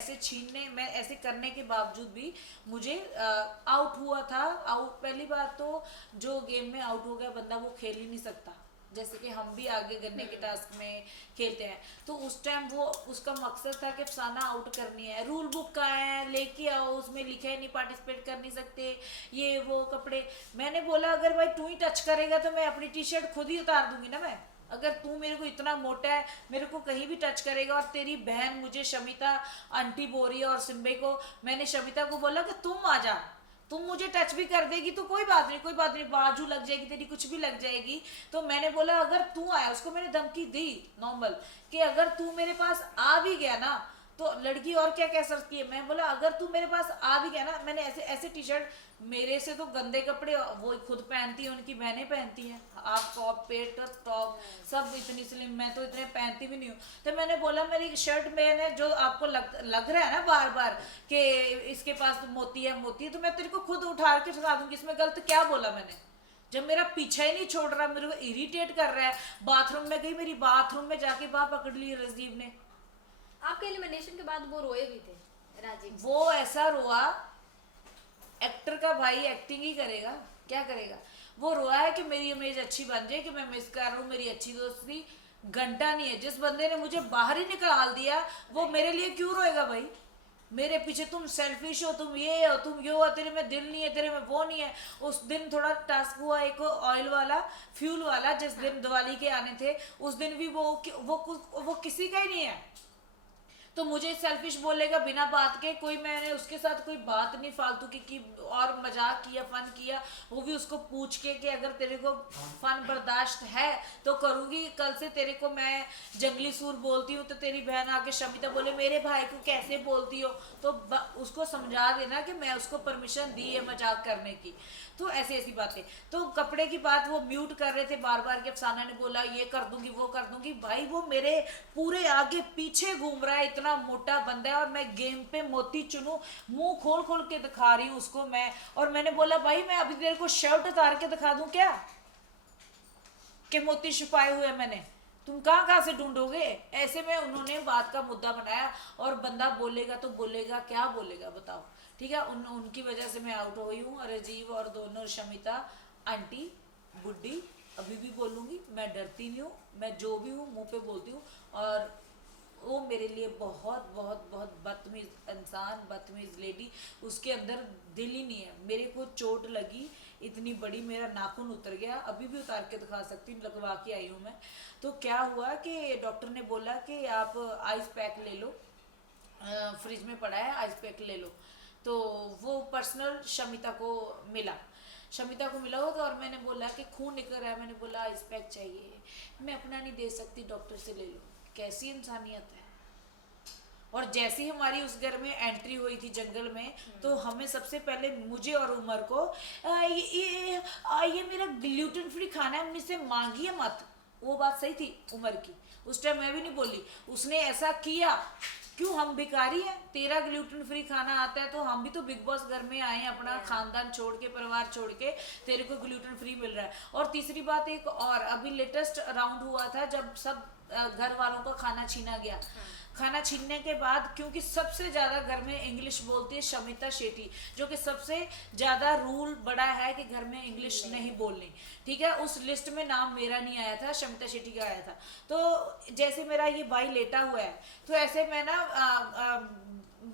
ऐसे छीनने, मैं ऐसे करने के बावजूद भी मुझे आउट हुआ था। आउट, पहली बात तो जो गेम में आउट हो गया बंदा वो खेल ही नहीं सकता, जैसे कि हम भी आगे गन्ने के टास्क में खेलते हैं। तो उस टाइम वो उसका मकसद था कि अफसाना आउट करनी है, रूल बुक का है लेके आओ, उसमें लिखे नहीं पार्टिसिपेट कर नहीं सकते, ये वो कपड़े। मैंने बोला अगर भाई तू ही टच करेगा तो मैं अपनी टी शर्ट खुद ही उतार दूंगी ना। मैं, अगर तू मेरे को इतना मोटा है, मेरे को कहीं भी टच करेगा, और तेरी बहन मुझे शमिता आंटी बोल रही है और सिम्बे को, मैंने शमिता को बोला कि तुम आ जा, तुम मुझे टच भी कर देगी तो कोई बात नहीं, कोई बात नहीं, बाजू लग जाएगी तेरी, कुछ भी लग जाएगी। तो मैंने बोला अगर तू आया, उसको मैंने धमकी दी नॉर्मल, कि अगर तू मेरे पास आ भी गया ना तो लड़की और क्या कह सकती है। मैं बोला अगर तू मेरे पास आ भी गया ना, मैंने ऐसे ऐसे टी शर्ट, मेरे से तो गंदे कपड़े वो खुद पहनती है, उनकी बहनें पहनती हैं, आप टॉप पेट टॉप सब इतनी स्लिम, मैं तो इतने पहनती भी नहीं हूँ। तो मैंने बोला मेरी शर्ट मैंने जो आपको लग रहा है ना बार बार कि इसके पास तो मोती है मोती है, तो मैं तेरे को खुद उठा के दिखा दूंगी, इसमें गलत क्या बोला मैंने, जब मेरा पीछा ही नहीं छोड़ रहा, मेरे को इरिटेट कर रहा है। बाथरूम में गई, मेरी बाथरूम में जाके बाह पकड़ ली राजीव ने। आपके एलिमिनेशन के बाद वो रोए भी थे, राजीव। वो ऐसा रोआ, एक्टर का भाई एक्टिंग ही करेगा, क्या करेगा। वो रोआ है कि मेरी इमेज अच्छी बन जाए, कि मैं मिस कर रहा हूँ मेरी अच्छी दोस्ती। घंटा नहीं है, जिस बंदे ने मुझे बाहर ही निकाल दिया वो मेरे लिए क्यों रोएगा भाई। मेरे पीछे तुम सेल्फिश हो, तुम ये हो, तुम ये हो, तेरे में दिल नहीं है, तेरे में वो नहीं है। उस दिन थोड़ा टास्क हुआ एक ऑयल वाला, फ्यूल वाला, जिस दिन दिवाली के आने थे, उस दिन भी वो किसी का ही नहीं है। तो मुझे सेल्फिश बोलेगा बिना बात के, कोई मैंने उसके साथ कोई बात नहीं फालतू की और मजाक किया, फन किया, वो भी उसको पूछ के कि अगर तेरे को फन बर्दाश्त है तो करूंगी, कल से तेरे को मैं जंगली सूर बोलती हूँ तो तेरी बहन आके शमिता बोले मेरे भाई को कैसे बोलती हो, तो उसको समझा देना कि मैं उसको परमिशन दी है मजाक करने की। तो ऐसी ऐसी बातें। तो कपड़े की बात वो म्यूट कर रहे थे बार बार कि अफसाना ने बोला ये कर दूंगी वो कर दूंगी, भाई वो मेरे पूरे आगे पीछे घूम रहा है, इतना मोटा बंदा है, और मैं गेम पे मोती चुनू, मुंह खोल खोल के दिखा रही हूँ उसको मैं। और मैंने बोला भाई मैं अभी तेरे को शर्ट उतार के दिखा दूं क्या कि मोती छुपाए हुए मैंने, तुम कहाँ कहाँ से ढूंढोगे। ऐसे में उन्होंने बात का मुद्दा बनाया, और बंदा बोलेगा तो बोलेगा, क्या बोलेगा बताओ। ठीक है, उनकी वजह से मैं आउट हो गई हूँ, राजीव और दोनों शमिता आंटी बुड्ढी। अभी भी बोलूँगी, मैं डरती नहीं हूँ, मैं जो भी हूँ मुंह पे बोलती हूँ। और वो मेरे लिए बहुत बहुत बहुत बदतमीज इंसान, बदतमीज लेडी, उसके अंदर दिल ही नहीं है। मेरे को चोट लगी इतनी बड़ी, मेरा नाखून उतर गया, अभी भी उतार के दिखा सकती हूँ, लगवा के आई हूँ मैं। तो क्या हुआ कि डॉक्टर ने बोला कि आप आइस पैक ले लो, फ्रिज में पड़ा है आइस पैक ले लो। तो वो पर्सनल शमिता को मिला, शमिता को मिला हो तो, और मैंने बोला कि खून निकल रहा है, मैंने बोला आइस पैक चाहिए, मैं अपना नहीं दे सकती, डॉक्टर से ले लो। कैसी इंसानियत है। और जैसी हमारी उस घर में एंट्री हुई थी जंगल में, तो हमें सबसे पहले मुझे और उमर को ये मेरा ग्लूटेन फ्री खाना है, मुझसे मांगिए मत। वो बात सही थी उमर की, उस टाइम मैं भी नहीं बोली, उसने ऐसा किया। क्यों, हम भिखारी हैं, तेरा ग्लूटेन फ्री खाना आता है तो हम भी तो बिग बॉस घर में आए हैं, अपना खानदान छोड़ के, परिवार छोड़ के, तेरे को ग्लूटेन फ्री मिल रहा है। और तीसरी बात एक और, अभी लेटेस्ट राउंड हुआ था जब सब घर वालों का खाना छीना गया। खाना छीनने के बाद, क्योंकि सबसे ज्यादा घर में इंग्लिश बोलती है शमिता शेट्टी, जो कि सबसे ज्यादा रूल बड़ा है कि घर में इंग्लिश नहीं बोलनी। ठीक है, उस लिस्ट में नाम मेरा नहीं आया था, शमिता शेट्टी का आया था। तो जैसे मेरा ये भाई लेटा हुआ है, तो ऐसे मैं ना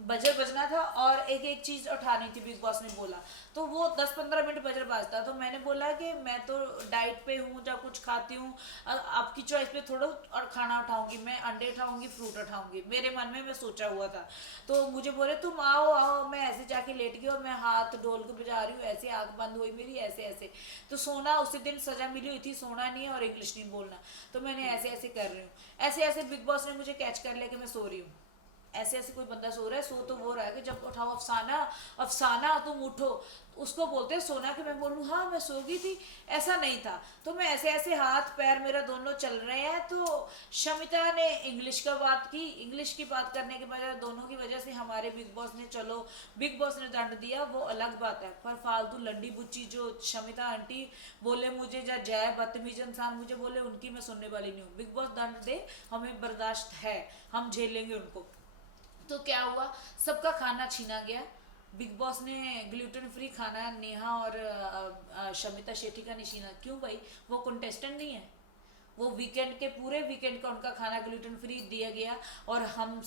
बजर बजना था और एक एक चीज उठानी थी, बिग बॉस ने बोला। तो वो 10-15 मिनट बजर बाजता, तो मैंने बोला कि मैं तो डाइट पे हूँ, जब कुछ खाती हूँ आपकी चॉइस पे थोड़ा और खाना उठाऊंगी, मैं अंडे उठाऊंगी, फ्रूट उठाऊंगी, मेरे मन में मैं सोचा हुआ था। तो मुझे बोले तुम आओ आओ, मैं ऐसे जाके लेट गई और मैं हाथ ढोल के बजा रही हूँ, ऐसे आंख बंद हुई मेरी, ऐसे ऐसे। तो सोना, उसी दिन सजा मिली हुई थी, सोना नहीं है और इंग्लिश नहीं बोलना। तो मैंने ऐसे ऐसे कर रही हूँ, ऐसे ऐसे बिग बॉस ने मुझे कैच कर लिया कि मैं सो रही हूँ। ऐसे ऐसे कोई बंदा सो रहा है, सो तो वो रहा है कि जब उठाओ अफसाना, अफसाना तुम उठो, उसको बोलते हैं सोना, कि मैं बोलूँ हाँ मैं सो गई थी, ऐसा नहीं था। तो मैं ऐसे ऐसे हाथ पैर मेरा दोनों चल रहे हैं। तो शमिता ने इंग्लिश का बात की, इंग्लिश की बात करने के बजाय दोनों की वजह से हमारे बिग बॉस ने, चलो बिग बॉस ने दंड दिया वो अलग बात है, पर फालतू लंडी बुच्ची जो शमिता आंटी बोले मुझे, या जय बदतमीज इंसान मुझे बोले, उनकी मैं सुनने वाली नहीं हूँ। बिग बॉस दंड दे, हमें बर्दाश्त है, हम झेलेंगे उनको। तो क्या हुआ, सबका खाना छीना गया। बिग बॉस ने ग्लूटेन फ्री खाना नेहा और शमिता शेट्टी का नहीं छीना। क्यों भाई, वो कंटेस्टेंट नहीं है। वो वीकेंड के पूरे वीकेंड का उनका खाना ग्लूटेन फ्री दिया गया और हम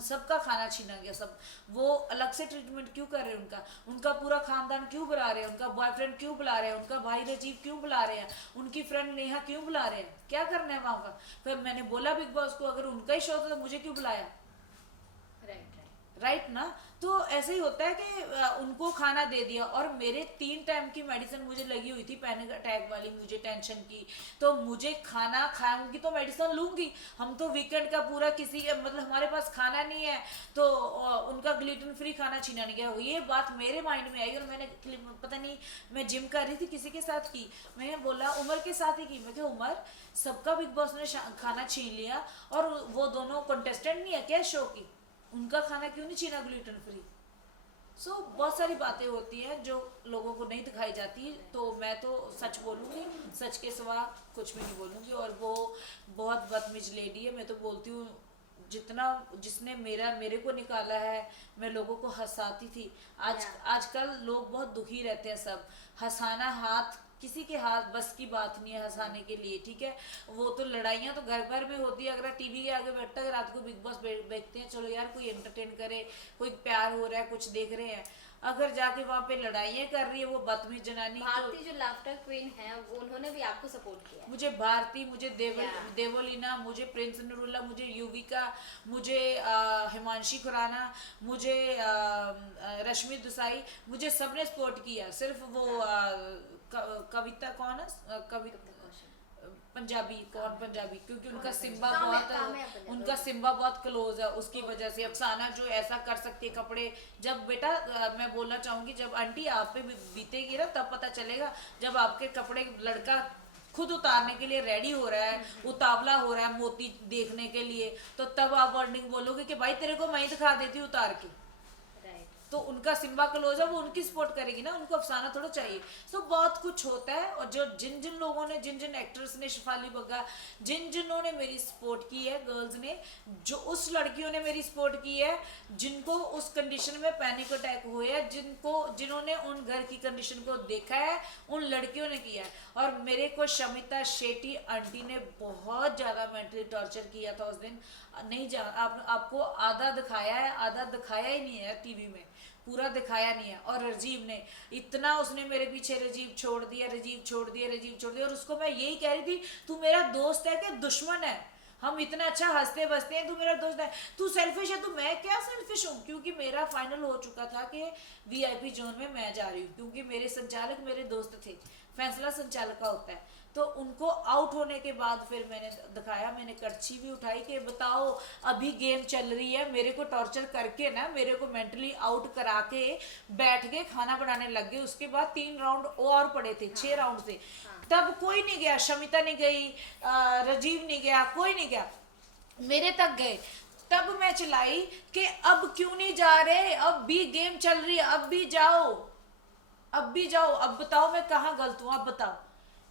सबका खाना छीना गया। सब वो अलग से ट्रीटमेंट क्यों कर रहे हैं? उनका पूरा खानदान क्यों बुला रहे हैं? उनका बॉयफ्रेंड क्यों बुला रहे हैं? उनका भाई राजीव क्यों बुला रहे हैं? उनकी फ्रेंड नेहा क्यों बुला रहे हैं? क्या करना है वहां का? फिर मैंने बोला बिग बॉस को, अगर उनका ही शो था तो मुझे क्यों बुलाया? राइट ना? तो ऐसे ही होता है कि उनको खाना दे दिया। और मेरे 3 टाइम की मेडिसिन मुझे लगी हुई थी, पैनिक अटैक वाली, मुझे टेंशन की। तो मुझे खाना खाऊंगी तो मेडिसिन लूंगी। हम तो वीकेंड का पूरा किसी मतलब हमारे पास खाना नहीं है तो उनका ग्लूटेन फ्री खाना छीना नहीं गया। ये बात मेरे माइंड में आई और मैंने पता नहीं, मैं जिम कर रही थी किसी के साथ की, मैंने बोला उमर के साथ ही की, मैं उमर सबका बिग बॉस ने खाना छीन लिया और वो दोनों कंटेस्टेंट नहीं है क्या शो की? उनका खाना क्यों नहीं छीना ग्लूटेन फ्री? सो बहुत सारी बातें होती हैं जो लोगों को नहीं दिखाई जाती। तो मैं तो सच बोलूँगी, सच के सिवा कुछ भी नहीं बोलूँगी। और वो बहुत बदतमीज लेडी है। मैं तो बोलती हूँ जितना जिसने मेरे को निकाला है, मैं लोगों को हंसाती थी। आजकल लोग बहुत दुखी रहते हैं। सब हंसाना हाथ किसी के हाथ बस की बात नहीं है हंसाने के लिए, ठीक है? वो तो लड़ाइयाँ तो घर भर में होती है। अगर टीवी के आगे बैठता है रात को बिग बॉस देखते हैं, चलो यार कोई एंटरटेन करे, कोई प्यार हो रहा है, कुछ देख रहे हैं। अगर जाके वहाँ पे लड़ाइयाँ कर रही है वो बदतमीज जनानी। भारती जो लाफ्टर क्वीन है उन्होंने भी आपको सपोर्ट किया है। मुझे भारती, मुझे देवोलीना, मुझे प्रिंस नरूला, मुझे युविका, मुझे हिमांशी खुराना, मुझे रश्मि दुसाई, मुझे सबने सपोर्ट किया। सिर्फ वो कविता कौन है? कविता पंजाबी, कौन पंजाबी? क्योंकि उनका सिम्बा बहुत क्लोज है, उसकी वजह से। अफसाना जो ऐसा कर सकती है कपड़े, जब बेटा मैं बोलना चाहूंगी, जब आंटी आप पे बीतेगी ना तब पता चलेगा। जब आपके कपड़े लड़का खुद उतारने के लिए रेडी हो रहा है, उतावला हो रहा है मोती देखने के लिए, तो तब आप वर्डिंग बोलोगे कि भाई तेरे को मैं ही दिखा देती हूँ उतार के। तो उनका सिम्बा क्लोज है, वो उनकी सपोर्ट करेगी ना, उनको अफसाना थोड़ा चाहिए। तो बहुत कुछ होता है। और जो जिन लोगों ने, जिन एक्टर्स ने, शिफाली बग्गा, जिन्होंने ने मेरी सपोर्ट की है, गर्ल्स ने, जो उस लड़कियों ने मेरी सपोर्ट की है जिनको उस कंडीशन में पैनिक अटैक हुए हैं, जिन्होंने उन घर की कंडीशन को देखा है, उन लड़कियों ने किया है। और मेरे को शमिता शेट्टी आंटी ने बहुत ज़्यादा मेंटली टॉर्चर किया था उस दिन। नहीं आपको आधा दिखाया है, आधा दिखाया ही नहीं है टीवी में, पूरा दिखाया नहीं है। और राजीव ने इतना, उसने मेरे पीछे राजीव छोड़ दिया। और उसको मैं यही कह रही थी, तू मेरा दोस्त है कि दुश्मन है? हम इतना अच्छा हंसते बसते हैं, तू मेरा दोस्त है, तू सेल्फिश है। तो मैं क्या सेल्फिश हूँ? क्योंकि मेरा फाइनल हो चुका था कि VIP जोन में मैं जा रही हूँ, क्योंकि मेरे संचालक मेरे दोस्त थे। फैसला संचालक का होता है। तो उनको आउट होने के बाद फिर मैंने दिखाया, मैंने कड़छी भी उठाई कि बताओ अभी गेम चल रही है, मेरे को टॉर्चर करके ना, मेरे को मेंटली आउट करा के बैठ के खाना बनाने लग गए। उसके बाद 3 राउंड और पड़े थे, 6 राउंड से। तब कोई नहीं गया, शमिता नहीं गई, राजीव नहीं गया, कोई नहीं गया, मेरे तक गए। तब मैं चिल्लाई कि अब क्यों नहीं जा रहे, अब भी गेम चल रही है, अब भी जाओ, अब बताओ मैं कहाँ गलत हूँ, अब बताओ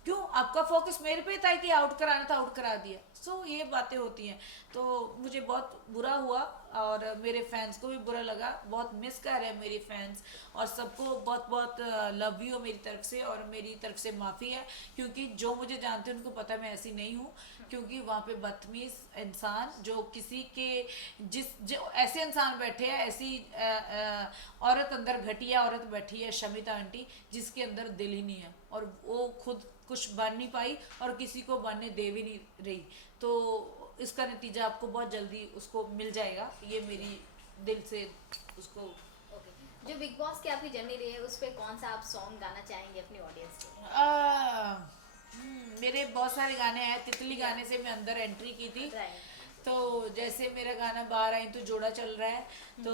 क्यों? आपका फोकस मेरे पे था कि आउट कराना था, आउट करा दिया। सो ये बातें होती हैं। तो मुझे बहुत बुरा हुआ और मेरे फैंस को भी बुरा लगा, बहुत मिस कर रहे हैं मेरे फैंस। और सबको बहुत बहुत लव यू मेरी तरफ से, और मेरी तरफ से माफ़ी है, क्योंकि जो मुझे जानते हैं उनको पता मैं ऐसी नहीं हूँ। क्योंकि वहाँ पे बदतमीज इंसान, जो किसी के जो ऐसे इंसान बैठे हैं, ऐसी औरत अंदर, घटिया औरत बैठी है शमिता आंटी, जिसके अंदर दिल ही नहीं है, और वो खुद कुछ बन नहीं पाई और किसी को बनने दे भी नहीं रही। तो इसका नतीजा आपको बहुत जल्दी उसको मिल जाएगा, ये मेरी दिल से उसको। जो बिग बॉस की आपकी जर्नी रही है, उस पे कौन सा आप सॉन्ग गाना चाहेंगे अपनी ऑडियंस को? मेरे बहुत सारे गाने हैं। तितली गाने से मैं अंदर एंट्री की थी। तो जैसे मेरा गाना बाहर आई तो जोड़ा चल रहा है, तो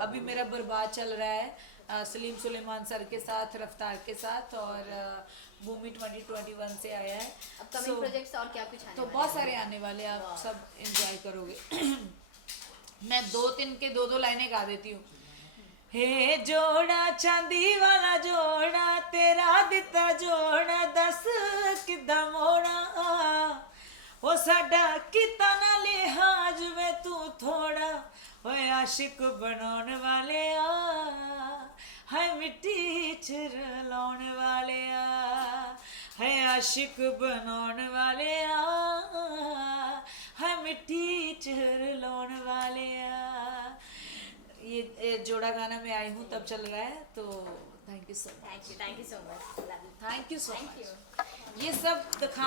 अभी मेरा बर्बाद चल रहा है सलीम सुलेमान सर के साथ, रफ्तार के साथ, और भूमि 2021 से आया है। अपकमिंग प्रोजेक्ट्स और क्या कुछ आने तो बहुत सारे आने वाले, आप सब एंजॉय करोगे। मैं 2-3 के 2-2 लाइनें गा देती हूँ। हे जोड़ा चांदी वाला जोड़ा, तेरा दिता जोड़ा, दस किदा मोड़ा, ओ साडा किता ना लिहाज वे तू थोड़ा, होए आशिक बनाने वाले है मिट्टी च रलाने वाले है आशिक बनाने वाले है मिट्टी च रलाने वाले ये जोड़ा गाना मैं आई हूँ तब चल रहा है, तो thank you so much. Thank you so much, love you. Thank you so thank much. You. ये सब दिखा